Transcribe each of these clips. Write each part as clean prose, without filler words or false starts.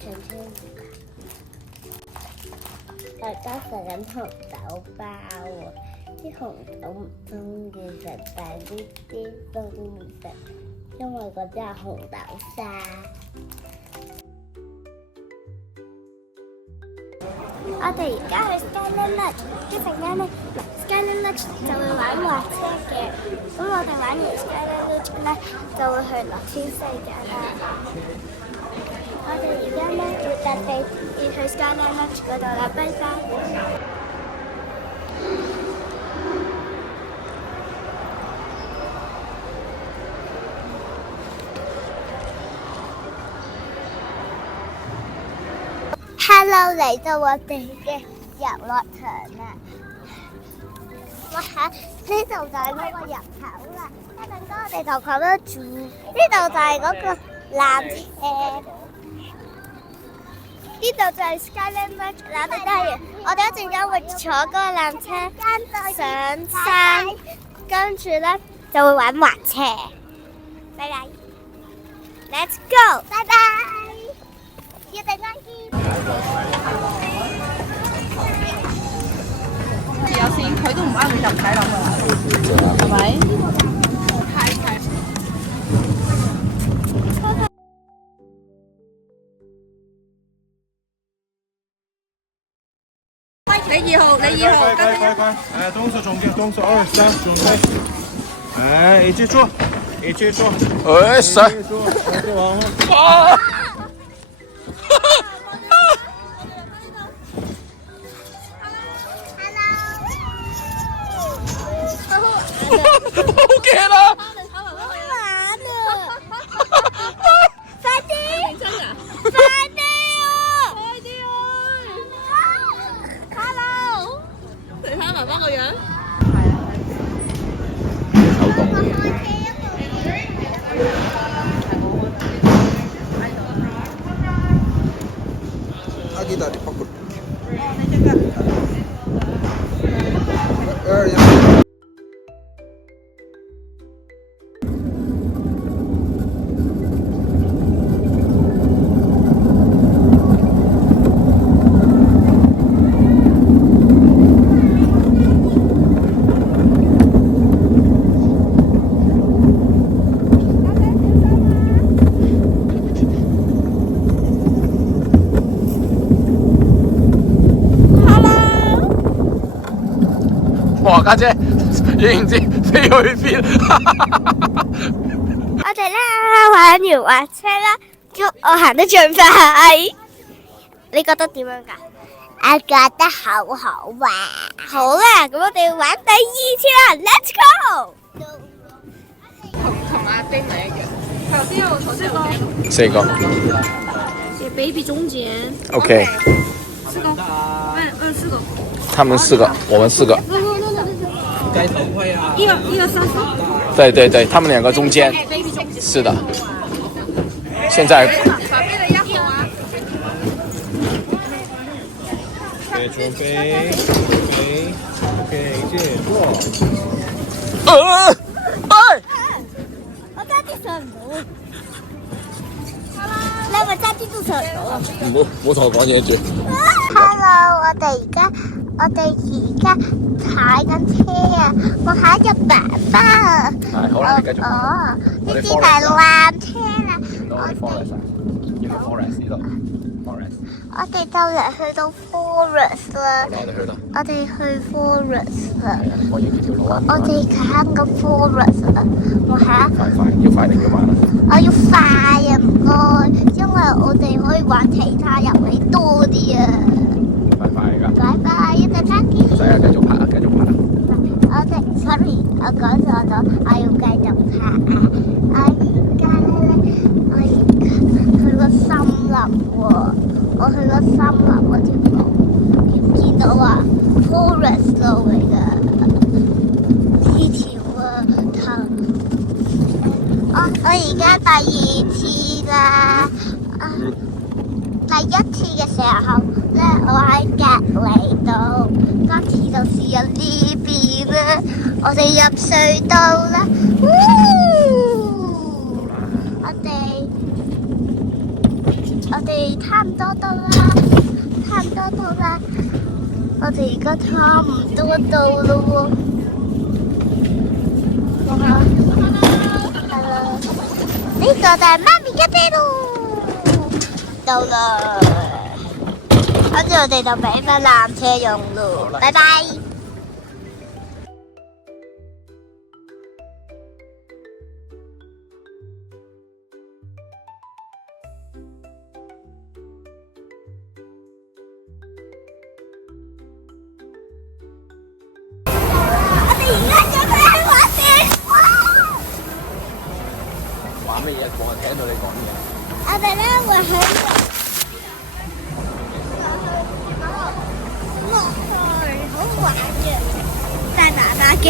上車大家食緊紅豆包啊！啲紅豆唔中意食，但係呢啲中意食，因為嗰啲係紅豆沙。我哋而家去 Skyline Lodge， 一陣間咧，Skyline Lodge 就會玩滑車嘅。咁我哋玩完 Skyline Lodge 咧，就會去樂天世界啦。我哋而家咧要搭地鐵去 Skyline Lodge 嗰度啦，拜拜。Hello， 嚟到我哋嘅遊樂場啦！哇嚇，呢度就係嗰個入口啦。一陣間我哋就咁樣住，呢度就係嗰個纜車，呢度就係 Skyline Lodge 啦。我哋一陣間會坐嗰個纜車上山，跟住咧就會玩滑車。拜拜 ，Let's go， 拜拜，一陣間見。有線佢都唔啱你就唔使諗啦，係咪？你二號，快！哎，動作準備，動作2、3，準備。哎，一起做。哎，三。啊！OK 啦！好玩啊！快啲！快啲！Hello， 你睇下媽媽個樣。手動。Lagi tadi fokus.哇！家姐，認唔知飛去邊？我哋咧玩完滑車啦，咁我行得最快。你覺得點樣㗎？我覺得好好玩。好啦，咁我哋玩第2次啦 ，Let's go！ 同阿丁嚟一樣。頭先4個。給 baby 中間。OK。4個。4個。他們4個，我們4個。一個上手。對，他們2個中間。是的。現在。準備 ，OK， 一起做。我揸啲上唔到。你係咪揸啲都上唔到啊？唔好同我講嘢住。Hello， 我哋而家踩緊車啊！我踩隻爸爸啊！係，好啦，你繼續。呢啲係纜車啦。我哋就嚟去到 forest 啦。我哋去 forest 啦。我哋行緊 forest 啦。我行。要快定要慢啊？我要快啊，唔該，因為我哋可以玩其他遊戲多啲啊。快㗎。拜拜，一陣間見。唔使啊，繼續拍。我哋 sorry， 我講錯咗，我要繼續拍啊！我而家去個森林喎，我去個森林嗰條路，見唔見到啊 ？Forest 路嚟㗎，呢條啊我而家第2次啦，第1次嘅時候咧，我喺隔離度，嗰次就試咗呢邊啦，我哋入隧道啦，我哋差唔多多到啦，差唔多到啦。我哋而家差唔多到咯喎。呢個就係媽咪家姐咯，到啦。跟住我哋就俾翻纜車用咯，拜拜。玩乜嘢？我聽到你講嘢。我哋咧會喺落去，好玩嘅，帶爸爸嘅。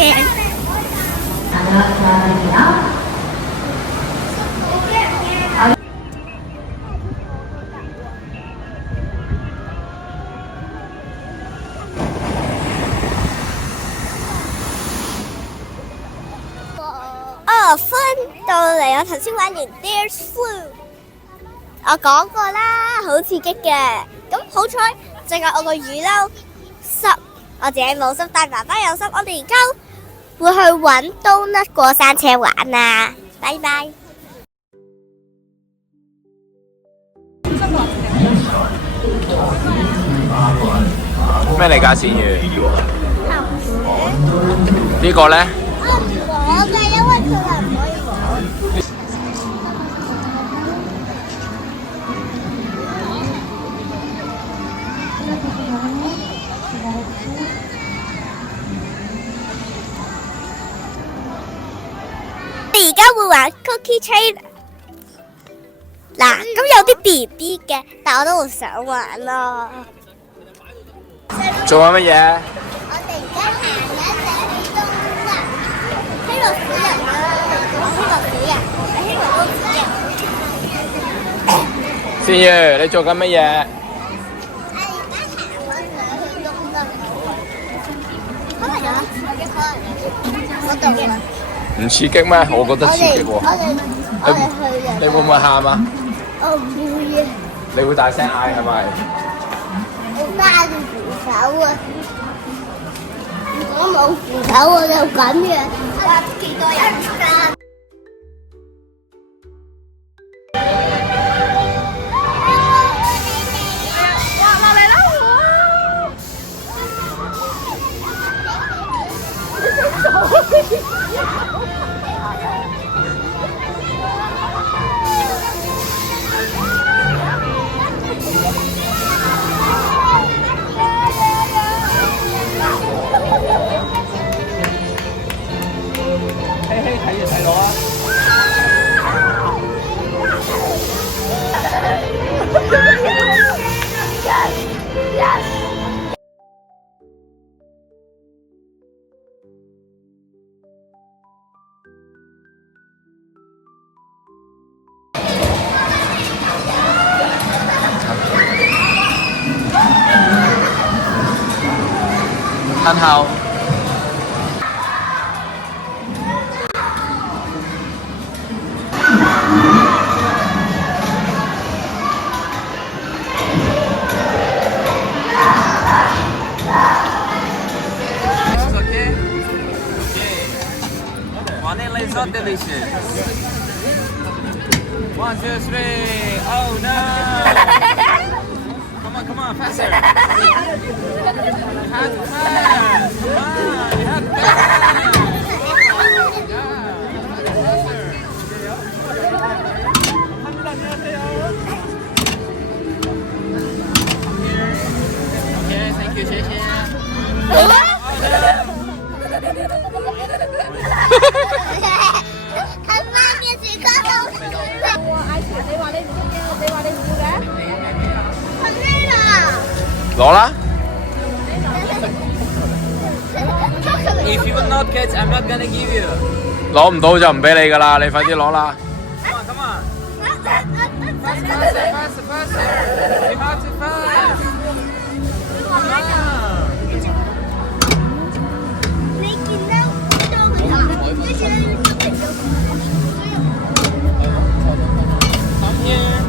哦，翻到嚟，我頭先玩完 There's Flu， 我講過啦，好刺激嘅。咁好彩，淨係我個雨褸濕，我自己冇濕，但爸爸有濕。我哋而家會去搵Donut過山車玩啊！拜拜。咩嚟㗎？善宇？呢個咧？我唔攞嘅，因為佢係唔可以攞。你而家會玩 Cookie Train 嗱，咁有啲 BB 嘅，但我都好想玩咯。做緊乜嘢？我哋而家行緊隻東啦，希羅小人啦，希羅小人，希羅都小人。善宇，你做緊乜嘢？我而家行緊去東啦，可能有我到啦。唔刺激咩？我覺得刺激喎。我哋去人。你會唔會喊啊？我唔會啊。你會大聲嗌係咪？我揸住扶手啊！如果冇扶手我就咁樣。哇！幾多人㗎？睇住睇到啊！thân hào It's not delicious. 1, 2, 3. Oh no! Come on, faster. You have to fast. Come on, you have to fast. Okay, thank you, 謝謝。攞啦 ！If you will not catch, I'm not gonna give you。攞唔到就唔俾你噶啦，你快啲攞啦 ！Come on, faster. You have to fast. Come here.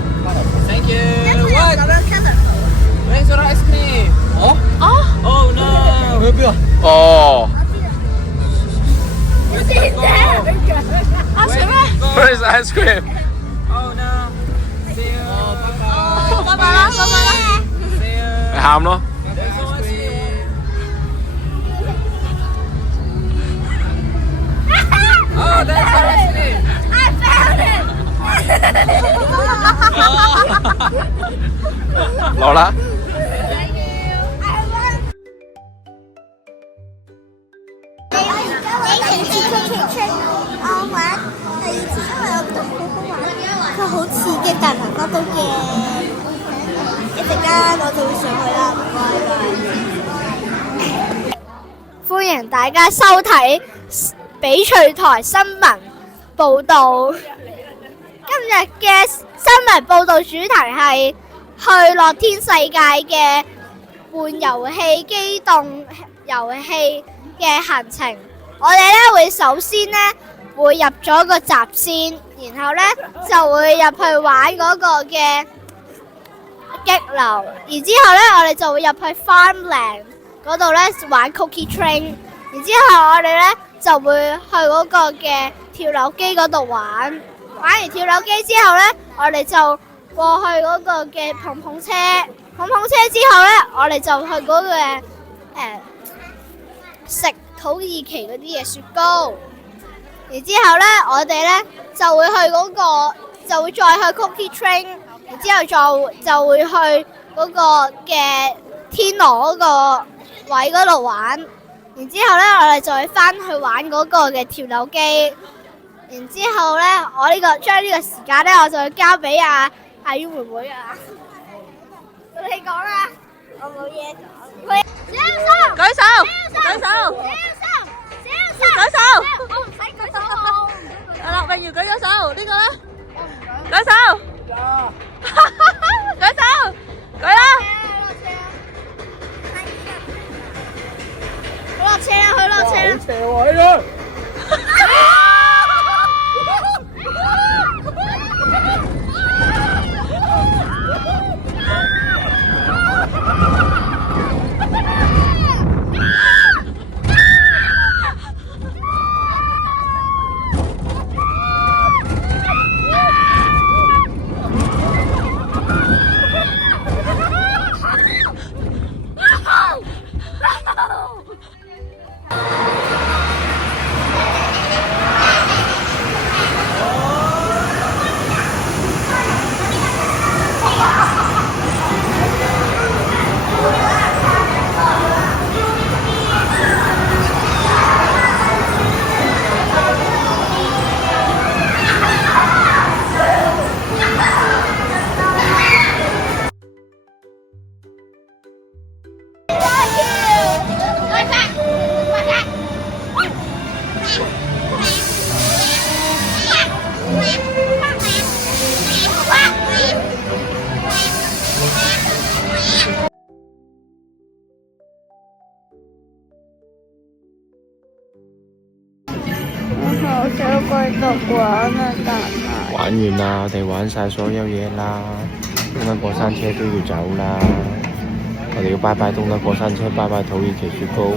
Thank you. What? Where is the ice cream? Oh no. See you. 拜拜啦，拜拜啦。你喊咯。Oh, that's ice cream. I found it. 攞啦。你前次佢我玩第二次，因為我覺得好好玩，佢好刺激，但係我都驚。一陣間我就會上去啦，唔該。歡迎大家收睇翡翠台新聞報導。今日嘅新聞報導主題係去樂天世界嘅玩遊戲機動遊戲嘅行程。我哋咧會首先咧會入咗個閘先，然後咧就會入去玩嗰個嘅激流，然之後咧我哋就會入去 Farmland 嗰度咧玩 Cookie Train， 然之後我哋咧就會去嗰個嘅跳樓機嗰度玩完跳樓機之後咧，我哋就過去嗰個嘅碰碰車之後咧，我哋就去嗰個嘅食土耳其嗰啲嘅雪糕，然之後咧，我哋咧就會去嗰個，就會再去 Cookie Train， 然之後就會去嗰個嘅天鵝嗰個位嗰度玩，然之後咧我哋就會翻去玩嗰個嘅跳樓機，然之後咧我將呢個時間咧我就會交俾阿於妹妹啊，你講啦，我冇嘢講。舉手！我唔使舉手。係啦，榮如舉咗手，呢個咧？舉手！舉手！舉啦！去落車啦！好邪喎呢個！好想繼續玩啊！玩完啦，我哋玩晒所有嘢啦，東德過山車都要走啦，我哋要拜拜東德過山車，拜拜土耳其雪糕，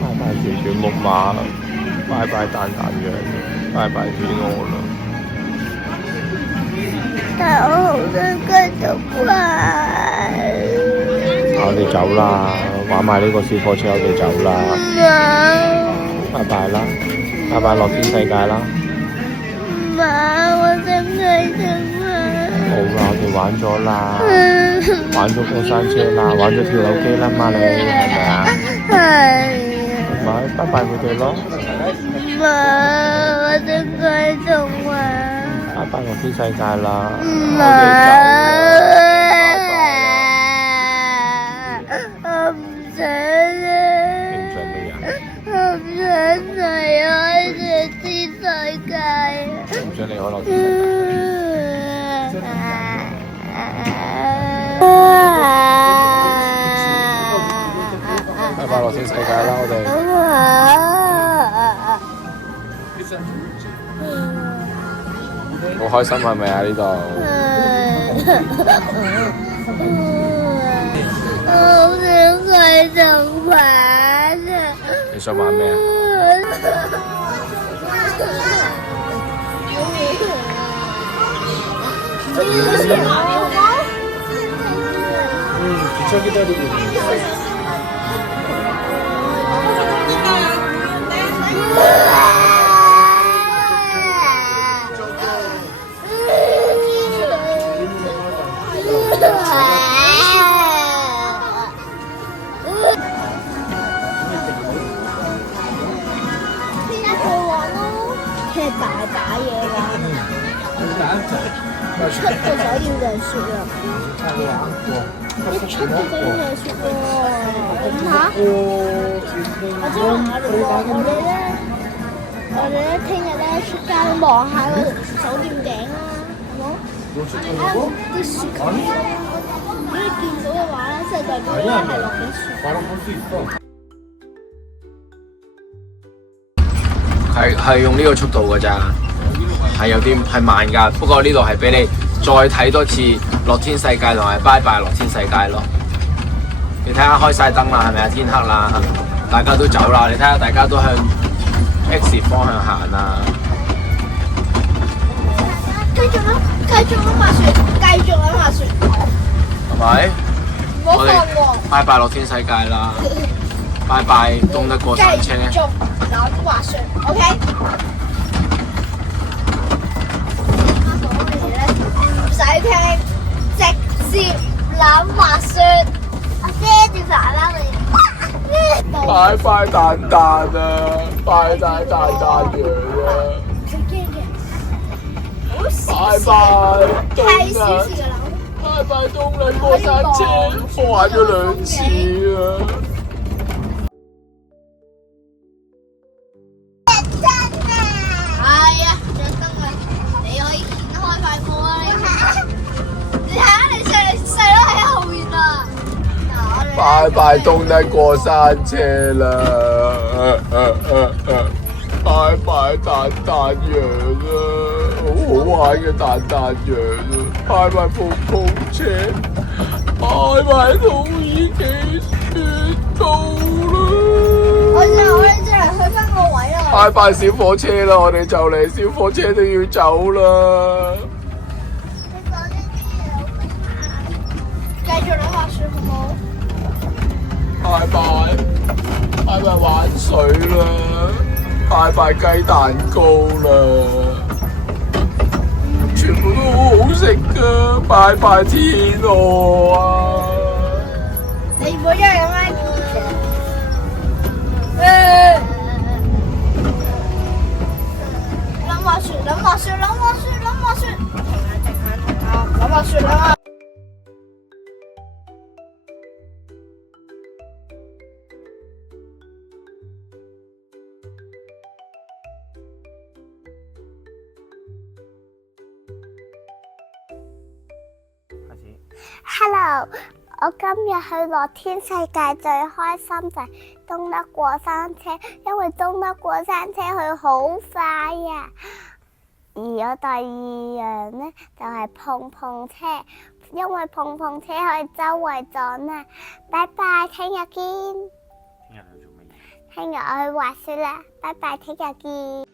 拜拜旋轉木馬，拜拜蛋蛋羊，拜拜天鵝啦。但我好想繼續玩。我哋走啦，玩埋呢個小火車，我哋走啦。拜拜啦，拜拜樂天世界啦。我想繼續玩。好啦，我哋玩咗啦，玩咗過山車啦，玩咗跳樓機啦嘛，你係咪啊？係。咪拜拜佢哋咯。我想繼續玩。拜拜樂天世界啦。我唔想啊。你唔想咩啊？我唔想離開樂天世界。唔想離開樂天世界。拜拜樂天世界啦，我哋。好開心係咪啊？呢度。我想繼續玩啊！你想玩咩啊？ 기차 기다리고 있는 거.係大把嘢㗎，出個酒店就係雪啦，一出個酒店就係雪喎，咁嚇，我即係話我哋咧聽日咧出街望下個酒店頂啦，好冇？啲雪球，如果你見到嘅話咧，即係代表咧係落緊雪。係用呢個速度㗎咋，係有啲係慢㗎。不過呢度係俾你再睇多次樂天世界同埋拜拜樂天世界咯。你睇下開晒燈啦，係咪啊？天黑啦，大家都走啦。你睇下大家都向 X 方向行啦。繼續啦，繼續啦滑雪，繼續啦滑雪，係咪？唔好放喎。拜拜樂天世界啦，拜拜東德過山車。繼續諗滑雪 ，OK？唔使聽，直接諗滑雪。我遮住飯啦你。拜拜蛋蛋啊！拜拜蛋蛋羊啊！拜拜東啊！拜拜東啊！過山車，我玩咗2次啊！係啊，着燈啊！你可以掀開塊布啊！你睇下你細佬喺後面啊！拜拜東德過山車啦！拜拜蛋蛋羊啊！好好玩嘅蛋蛋羊啊！拜拜碰碰車！拜拜土耳其雪糕啦！我哋就嚟去翻個位啦。拜拜小火車啦！我哋就嚟小火車都要走啦！繼續諗滑雪好冇？拜拜，拜拜玩水啦！拜拜雞蛋糕啦！全部都好好食噶！拜拜天鵝啊！你唔好因為咁樣諗滑雪，諗滑雪，諗滑雪，諗滑雪，停下，諗滑雪啦！Hello，我今日去樂天世界最開心就係東德過山車，因為東德過山車佢好快啊。而我第二樣呢，就係碰碰車，因為碰碰車可以周圍撞啊。拜拜，聽日見。聽日去做乜嘢？聽日我去滑雪啦，拜拜，聽日見。